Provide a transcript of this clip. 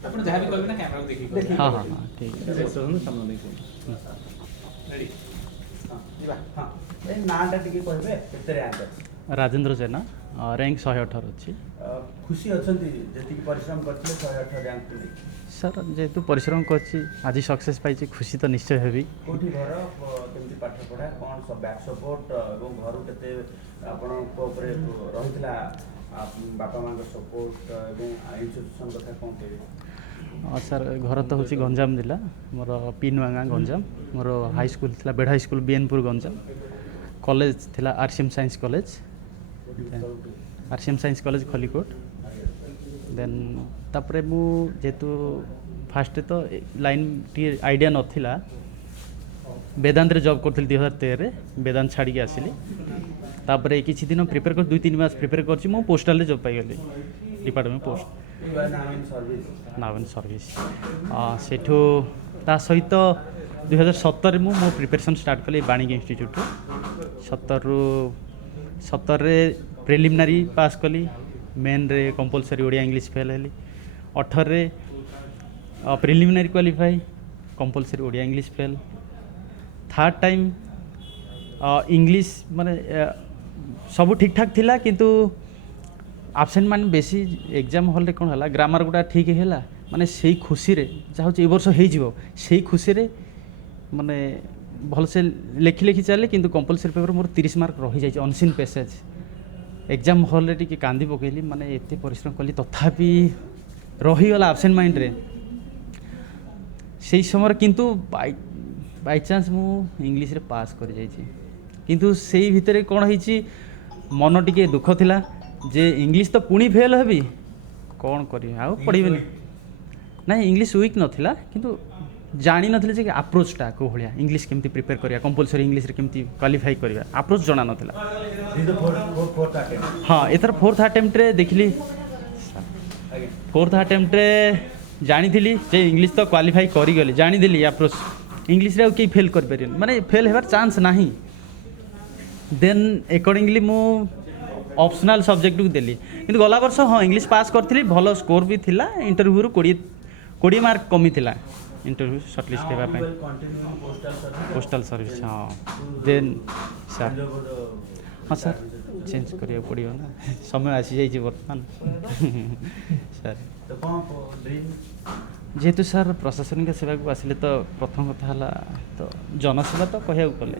ଆପଣ ଯାହା ବି କହିବେ ନା କ୍ୟାମେରାକୁ ଦେଖିକି हाँ हाँ हाँ ठीक है ରେଡି ଯିବା ହଁ ଏ ନାଁଟା ଟିକେ କହିବେ କେତେ ର୍ୟାଙ୍କ ଅଛି? राजेंद्र जेना रैंक 118 अच्छी ଖୁସି ଅଛନ୍ତି ଯେତିକି ପରିଶ୍ରମ କରିଥିଲେ 108 ର୍ୟାଙ୍କକୁ ନେଇ? सर जेहेतु परिश्रम करछि आज सक्सेस पाइछि खुशी तो निश्चय हेबी କୋଉଠି ଘର କେମିତି ପାଠ ପଢ଼ା କ'ଣ ସବୁ ବ୍ୟାକ୍ ସପୋର୍ଟ ଏବଂ ଘରୁ କେତେ ଆପଣଙ୍କ ଉପରେ ରହିଥିଲା ବାପା ମାଆଙ୍କ ସପୋର୍ଟ ଏବଂ ଇନଷ୍ଟିଟ୍ୟୁସନ୍ କଥା କ'ଣ କହିବେ? सर घर तो हूँ गंजाम जिला मोर पिनुआगा गंजाम मोर हाई स्कूल थिला बेढ़ा high school BNPur Ganjam college थिला RCM science college RCM science college Khallikot then तापरे मु जेतु फास्ट तो लाइन टी आइडिया नथिला वेदांत रे जॉब करथिल 2013 रे वेदांत छाड़ी के आसिली तापरे किछि दिन प्रिपेयर कर 2-3 मास प्रिपेयर करछि मु पोस्टल रे जॉब पाई गेली department post now in service Sethu ता सहित 2017 मु मो प्रिपरेशन स्टार्ट कली बाणिज्य इंस्टीट्यूट 17 रे प्रिलिमिनरी पास कली मेन रे कंपलसरी ओडिया इंग्लिश फेल हेली 18 रे preliminary qualify compulsory Odia English fail third time English माने सब ठीक ठाक थिला किंतु आब्सेंट मान बेसी एग्जाम हॉल रे कोन हला ग्रामर गुडा ठीक हैला माने सेही खुशी रे चाहू ए वर्ष हे जिवो सेही खुशी रे माने भल से लेखि लेखि चले किंतु कंपलसरी पेपर मोर 30 मार्क रही जाय अनसीन पैसेज एग्जाम हॉल रे टिके कांदी पकेली माने एते परिश्रम कली तथापि रही गला आब्सेंट माइंड रे सेही समय किंतु बाय चांस मु इंग्लिश रे पास कर जाय छी किंतु सेही भितरे कोन होईची मन टिके दुख थिला जे इंग्लिश तो पुणी फेल हेबी कौन करी आउ पढ़िबेनी ना इंग्लिश वीक नथिला किंतु जानी नथिले जे अप्रोचटा को भलिया इंग्लिश केमती प्रिपेयर करिया कंपलसरी इंग्लिश रे केमती क्वालिफाई करिया अप्रोच जणा नथिला हां एथर फोर्थ अटेम्प्ट रे देखली फोर्थ अटेम्प्ट रे जानी थिली जे इंग्लिश तो क्वालिफाई करी गली जानी दिली अप्रोच इंग्लिश रे के फेल कर परियन माने फेल हेबार चांस नाही देन अकॉर्डिंगली मु ऑप्शनल सब्जेक्ट को देली किंतु गला वर्ष हाँ इंग्लिश पास करथिली भलो स्कोर भी थिला इंटरव्यू रो 20 मार्क कमी थिला इंटरव्यू शॉर्टलिस्ट हेबा पे पोस्टल सर्विस हाँ देन सर हाँ सर चेंज करिया पड़ियो ना समय आसी जाई छी वर्तमान सर तो कौन ड्रीम जेहेतु सर प्रशासनिक सेवा को आसिले तो प्रथम कथा हला तो जनसेवा तो कहया को